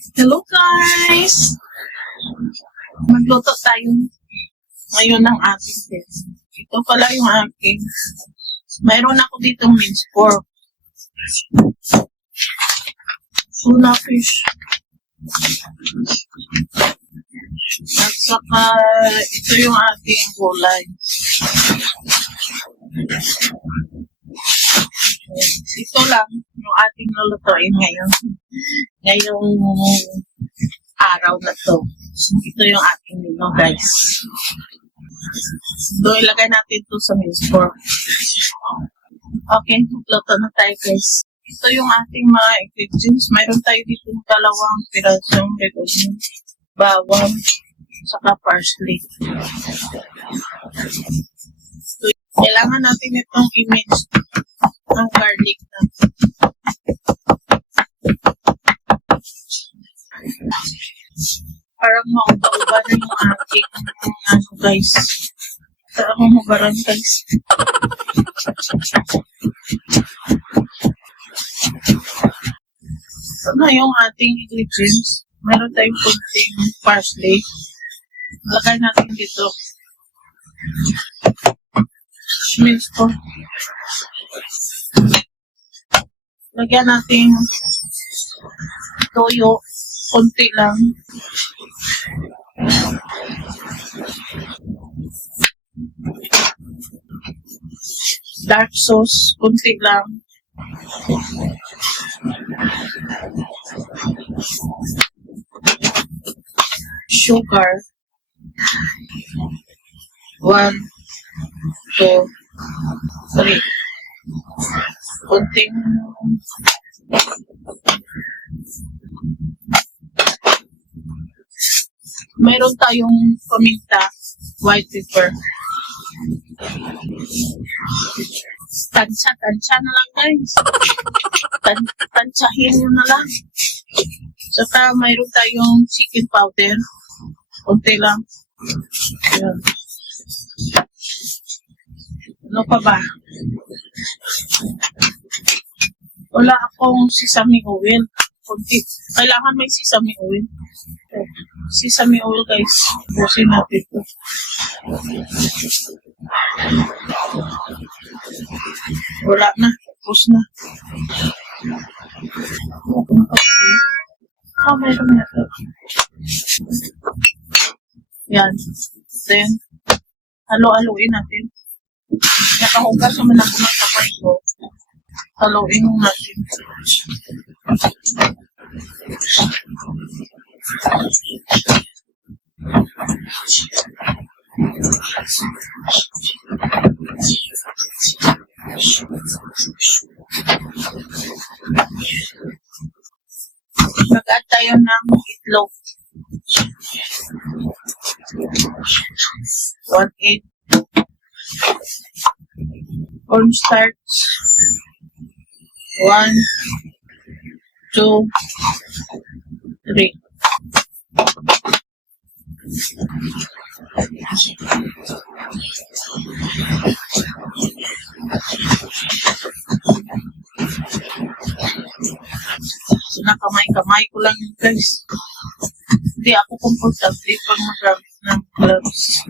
Hello guys! Magluto tayo ngayon ng ating test. Ito pala yung aking. Mayroon ako ditong minced pork. Tuna fish. At saka ito yung ating gulay. Ito lang yung ating lulutuin ngayon. Ngayong araw na to. Ito yung ating menu guys. So ilagay natin ito sa minced pork. Okay, luto na tayo guys. Ito yung ating mga ingredients. Mayroon tayo dito dalawang pirasong red onion, bawang, saka parsley. So, kailangan natin itong i-mince ang garlic natin. Parang mauba-uba na yung ating guys. Parang mamubaran guys. Ito na yung ating ingredients. Meron tayong kunting parsley. Lagay natin dito. Minced pork. Lagyan natin toyo. Kunti lang. Dark sauce. Kunti lang. Sugar. 1, 2, 3. Kunting mayroon tayong paminta, white pepper. Tansya na lang guys. Tansyahin nyo na lang. Saka mayroon tayong chicken powder. Kunti lang. Ayan. Ano pa ba? Wala akong sesame oil. Kunti. Kailangan may sesame oil. Sesame oil guys. Busin natin ito. Wala na. Tapos na. Mayroon na ito. Yan. Then, halo-haloin natin. Nakahugas naman ako ng kamay ko. Haloin mo natin. Mag-add tayo ng itlog. 1/8. Cornstarch. 1, 2, 3. Nakamay-kamay ko lang yun guys. Hindi ako komportable pag magamit ng gloves.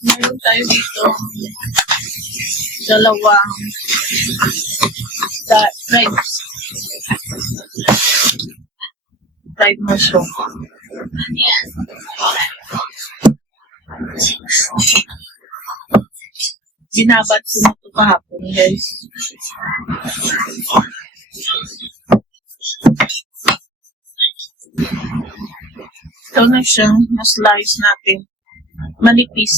Meron tayo dito dalawang fried mushroom. Binabat ko na ito kahapon guys. Ito na siya. Na-slice natin. Manipis.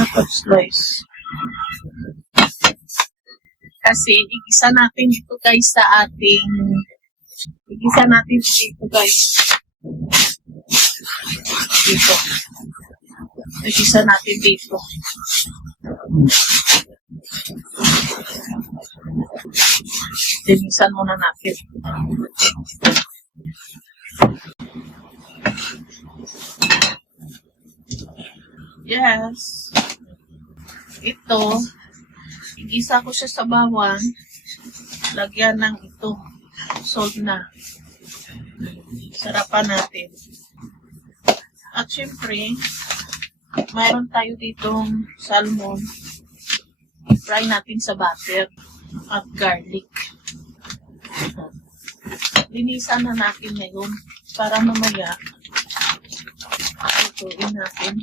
Napag-slice. Kasi, igisa natin ito guys sa ating igisa natin dito guys. Dito. Igisa natin dito. Dinisan muna natin. Yes. Ito, igisa ko siya sa bawang. Lagyan ng ito. Salt na. Sarapan natin. At syempre, mayroon tayo ditong salmon. I-fry natin sa butter at garlic. Linisan na natin ngayon para mamaya lutuin natin.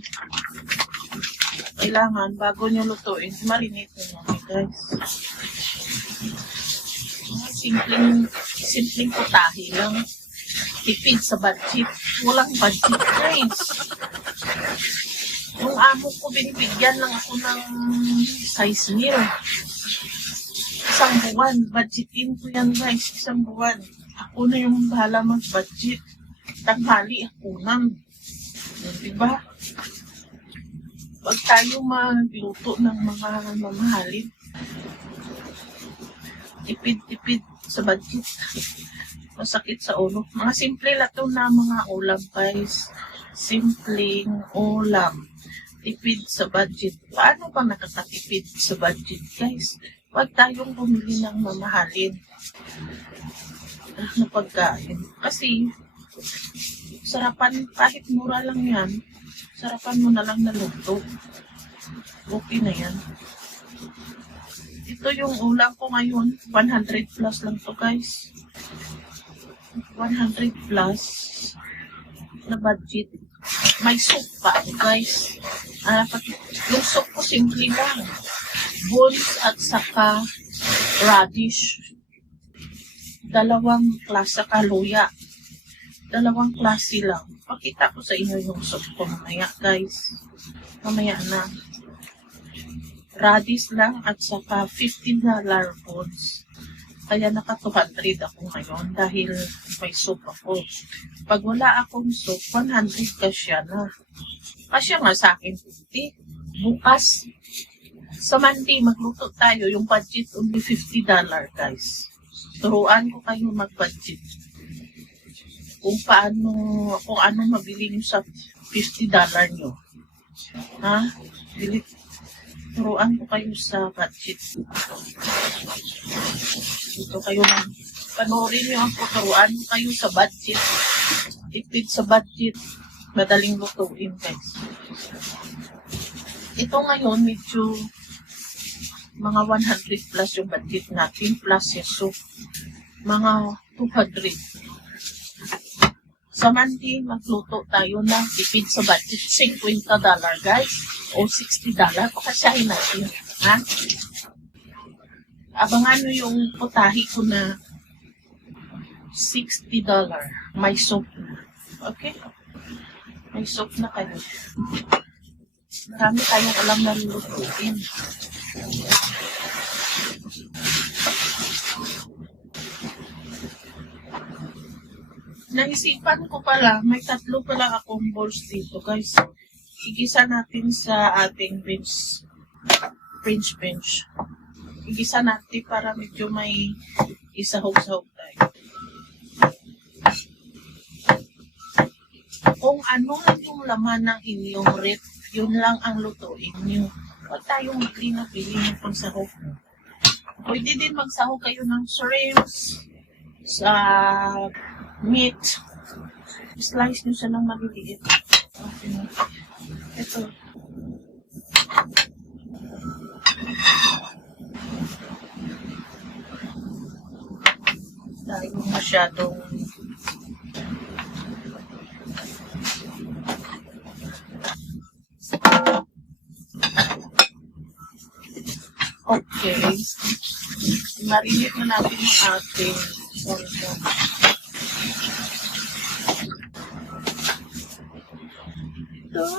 Kailangan, bago nyo lutuin, marinate nyo natin, guys. Simpleng putahe lang. Tipid sa budget. Walang budget, guys. Yung amo ko, binibigyan lang ako ng size meal. Isang buwan. Budgetin ko yan, guys. Isang buwan. Ako na yung bahala mag-budget. Tanghali, ako nang. Diba? Pag tayo magluto ng mga mamahalin, tipid-tipid sa budget. Masakit sa ulo. Mga simple lang ito na mga ulam, guys. Simpleng ulam. Tipid sa budget. Paano ba nakakatipid sa budget, guys? Huwag tayong bumili ng mamahalin na pagkain. Kasi, sarapan, kahit mura lang yan, sarapan mo na lang na luto. Okay na yan. Ito yung ulam ko ngayon. 100 plus lang to, guys. 100 plus na budget. May soup pa, guys. Yung soup ko simple lang. Bones at saka radish. Dalawang klase kaluya. Dalawang klase lang. Pakita ko sa inyo yung soup ko mamaya, guys. Mamaya na. Radish lang at saka $15 bones. Kaya naka 200 ako ngayon dahil may soup ako. Pag wala akong soup, 100 kasya na. Kasya nga sa akin, 50. Bukas, sa Monday, magluto tayo. Yung budget, only $50, guys. Turuan ko kayo mag-budget. Kung ano mabili nyo sa $50 nyo. Ha? Turuan ko kayo sa budget. Dito kayo lang. Panoorin nyo ako, turuan ko kayo sa budget. Tipid sa budget. Madaling lutuin, guys. Ito ngayon, medyo mga 100 plus yung budget natin, plus yung soup. Mga 200. Sa Monday, magluto tayo ng tipid sa budget. $50, guys. O $60. Pakasyahin natin. Ha? Abangan nyo yung putahe ko na $60. May soup na. Okay? May soup na kayo. Marami tayong alam na lulutuin. Naisipan ko pala, may 3 pala akong balls dito, guys. Igisa natin sa ating French bench. Igisa natin para medyo may isahog-sahog tayo. Kung ano yung laman ng inyong rep, yun lang ang lutuin nyo. Huwag tayong bili na ng pansahog. Pwede din magsahog kayo ng shrimps, sa meat. Slice nyo siya ng maliliit. Okay. Ito. Dahil masyadong okay. Marinate na natin yung ating salmon. Naku,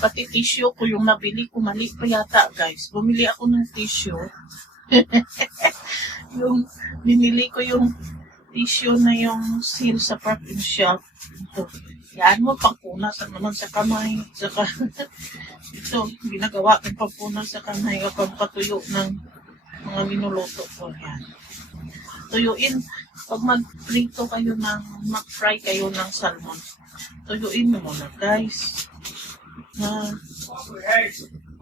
pati tissue ko yung nabili ko, mali pa yata guys. Bumili ako ng tissue. Yung binili ko yung tissue na yung seal sa parking shop. Ito, yan mo, pangpunas naman sa kamay. Saka, ito, ginagawa kong pangpunas sa kamay kapag patuyo ng mga minuluto ko. Yan. Tuyuin, pag mag-prito kayo mag-fry kayo ng salmon, tuyuin mo muna guys.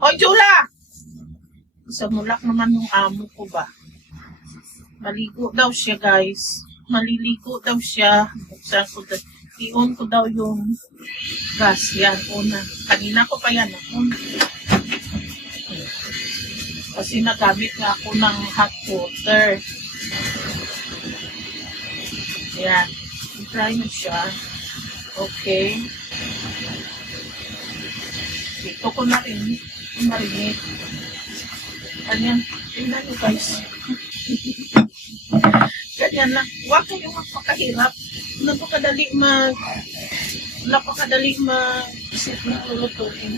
Hoy, Jula! Samulak naman yung amo ko ba? Maligo daw siya, guys. Maliligo daw siya. Buksan ko i-on ko daw yung gas. Yan, una. Kanina ko pa yan. Kasi nagamit nga ako ng hot water. Yan. I-try mo siya. Okay. Dito ko na rin. Marinate. Ganyan. Tingnan nyo guys. Ganyan lang. Huwag kayong magpakahirap. Napakadali isip ng lulutuin.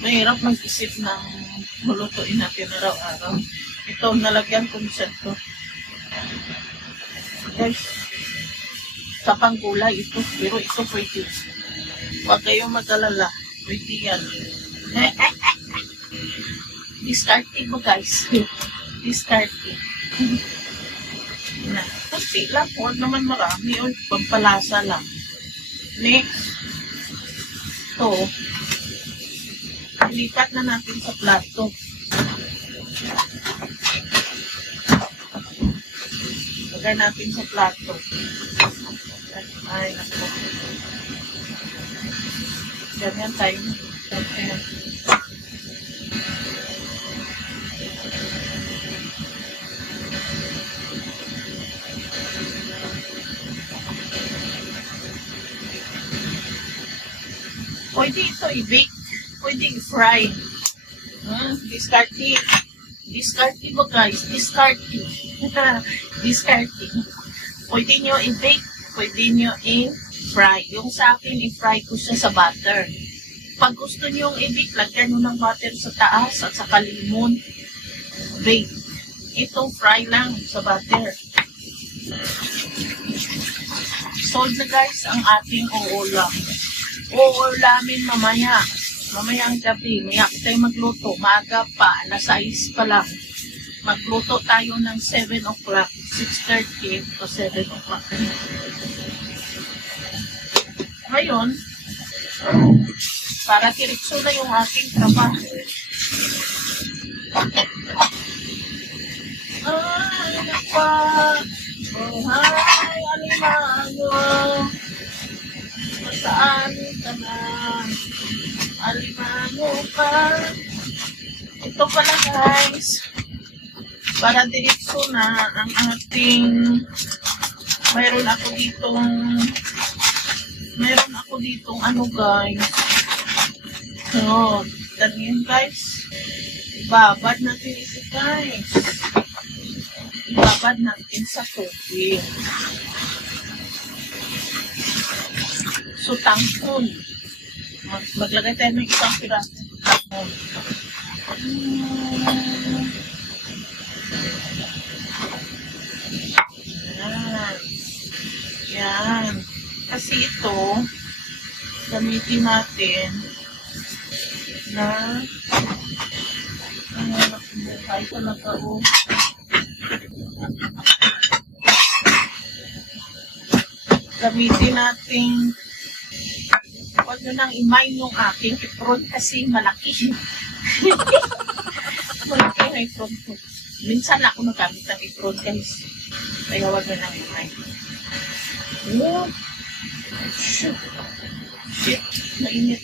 Mahirap mag-isip ng lulutuin natin araw-araw. Ito, nalagyan ko siya ito. Guys, sa panggulay ito, pero ito pwede. Huwag kayong mag-alala. Pwede yan. Discarding mo guys. Discarding. Na, kunti lang. Huwag naman marami. O, pampalasa lang. Next. Ito. Ilipat na natin sa plato. Lagay natin sa plato. Ay, naku. Ganyan tayo. Ganyan. Pwede ito i-bake. Pwede i-fry. Discarding. Discarding mo guys. Discarding. Discarding. Pwede nyo i-bake. Pwede nyo i-fry. Yung sa akin, i-fry ko siya sa butter. Pag gusto nyo i-bake, lagyan nyo ng butter sa taas at saka limon. Bake. Itong fry lang sa butter. Sold na guys ang ating uulam. Uulamin mamaya. Mamaya ang gabi. Maya tayo magluto. Maaga pa. Alas 6 pa lang. Magluto tayo ng 7 o'clock. 6:30 to 7 o'clock. Ngayon, para kiritso na yung aking trabaho. Ay, napa. Oh, hi, alimango. Saan ka na? Alimango pa. Ito pala guys. Para diretso na ang ating mayroon ako ditong ano guys. So, ganyan guys. Ibabad natin ito guys. Ibabad natin sa tubig. So, tangkon. Maglagay tayo ng isang piraso. Tangkon. Yan. Kasi ito, gamitin natin na buhay talaga o. Gamitin natin huwag nyo nang imay yung aking apron kasi malaki. Malaki ang apron ko. Minsan ako nagamit ng apron guys. Kaya huwag nyo nang imay. Oh, shit. Shit, mainit.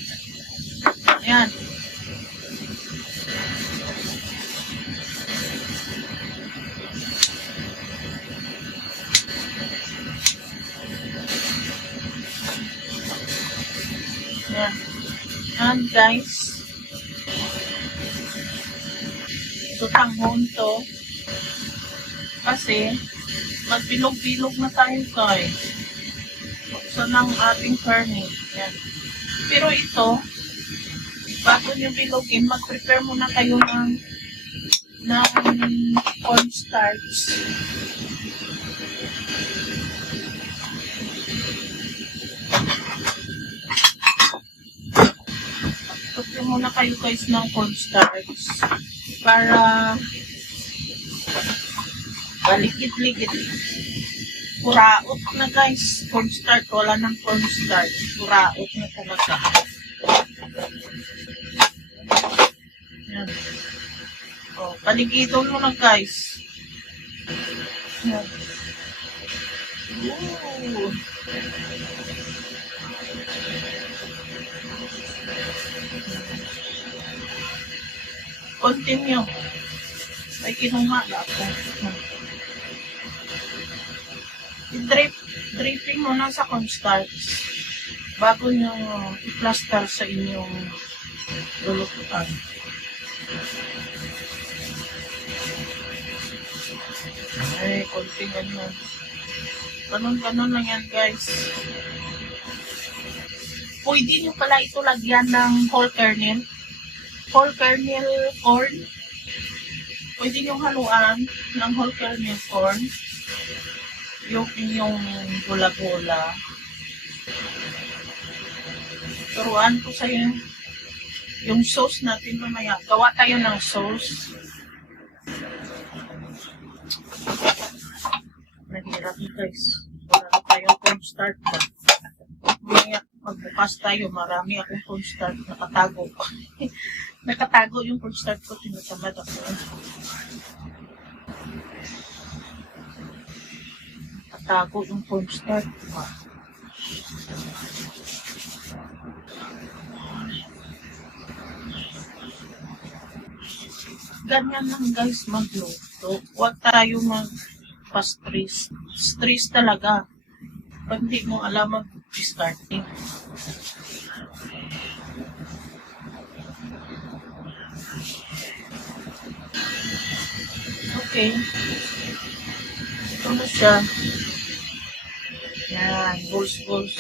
Ayan. Yan guys. Tutanghon to. Kasi magbilog-bilog na tayo guys. Buksan ng ating karne. Yan. Pero ito, bago nyo bilogin, mag-prepare muna kayo ng cornstarch. Prepare muna kayo guys ng cornstarch para balikit-likit. Kuraot na guys. Cornstarch. Wala ng cornstarch. Kuraot na talaga. Yan. O, paligidon mo na guys. Yan. Ooh. Continue. Ay, kinumala ako. I-dripping mo na sa cornstarch bago nyo i-plaster sa inyong lulutuan. Ay, konting ganyan. Ganon-ganon lang yan guys. Pwede nyo pala ito lagyan ng whole kernel. Whole kernel corn. Pwede nyo haluan ng whole kernel corn yung inyong gula-gula. Turuan ko sa yung sauce natin mamaya. Gawa tayo ng sauce. Nahirap guys. Wala na tayong cornstarch ba? Mamaya magbukas tayo. Marami akong cornstarch. Nakatago. Nakatago yung cornstarch ko. Tinatamad ako. Nakatago yung cornstarch. Ganyan lang guys magluto. Huwag tayo magpa-stress. Stress talaga. Pag hindi mo alam mag-discarding. Okay. Ito na siya. Yan. Balls.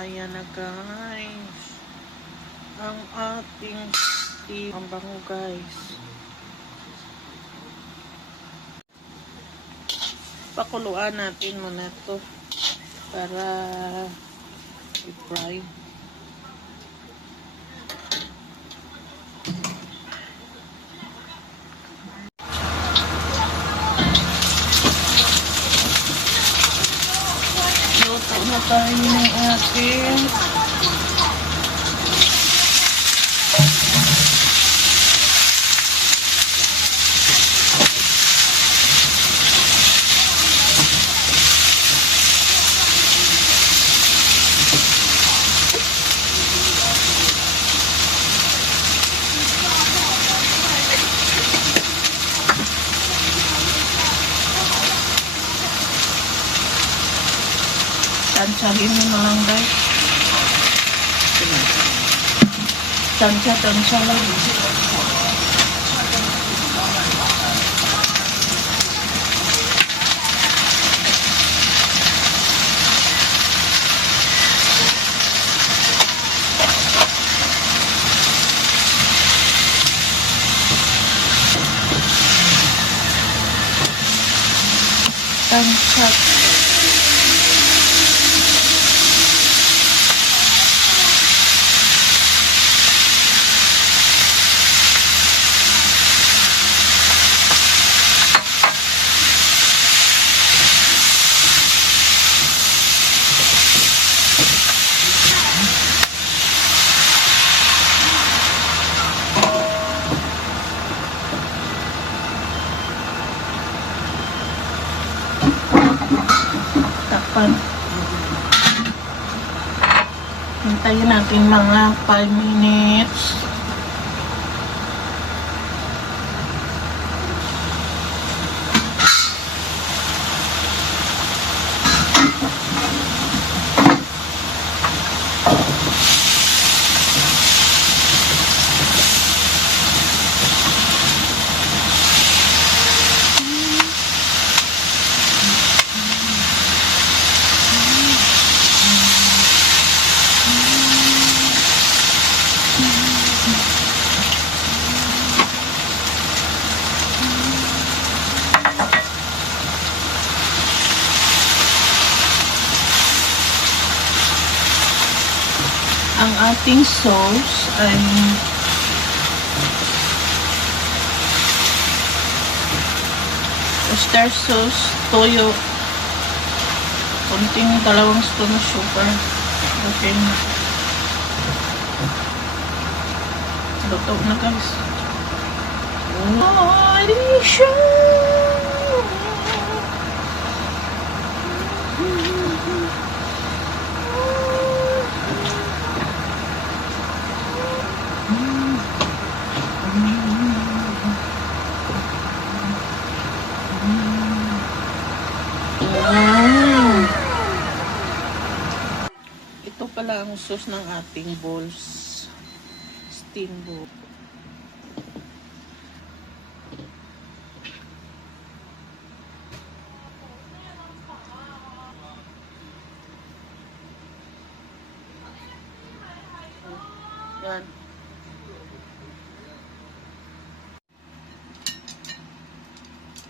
Ayan na guys. Ang ating steak. Ang bango guys. Pakuluan natin muna to para i-fry. Luto na tayo ng ating tansyahin mo na lang guys. Tansya lang. Tansya. pan. Hintayin natin mga 5 minutes. Ang ating sauce ay oyster sauce, toyo, konting 2 spoon ng sugar. Okay na. Luto na guys. Oh, delicious! Ito pala ang sauce ng ating balls. Steamboat. Yan.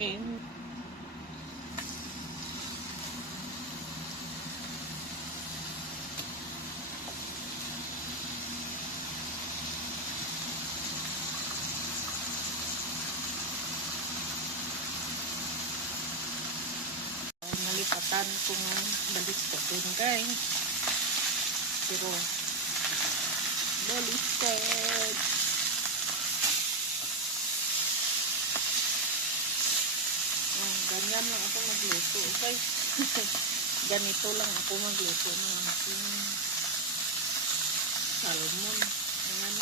And nalipatan ko nga baliktad din guys. Pero baliktad. Ganyan lang ako magluto guys. Ganito lang ako magluto ng aking salmon. Ayan.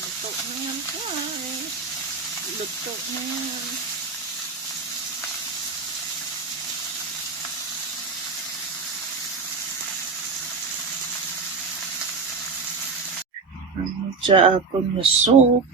Luto na yan guys. Luto na yan. Sa ako na soup.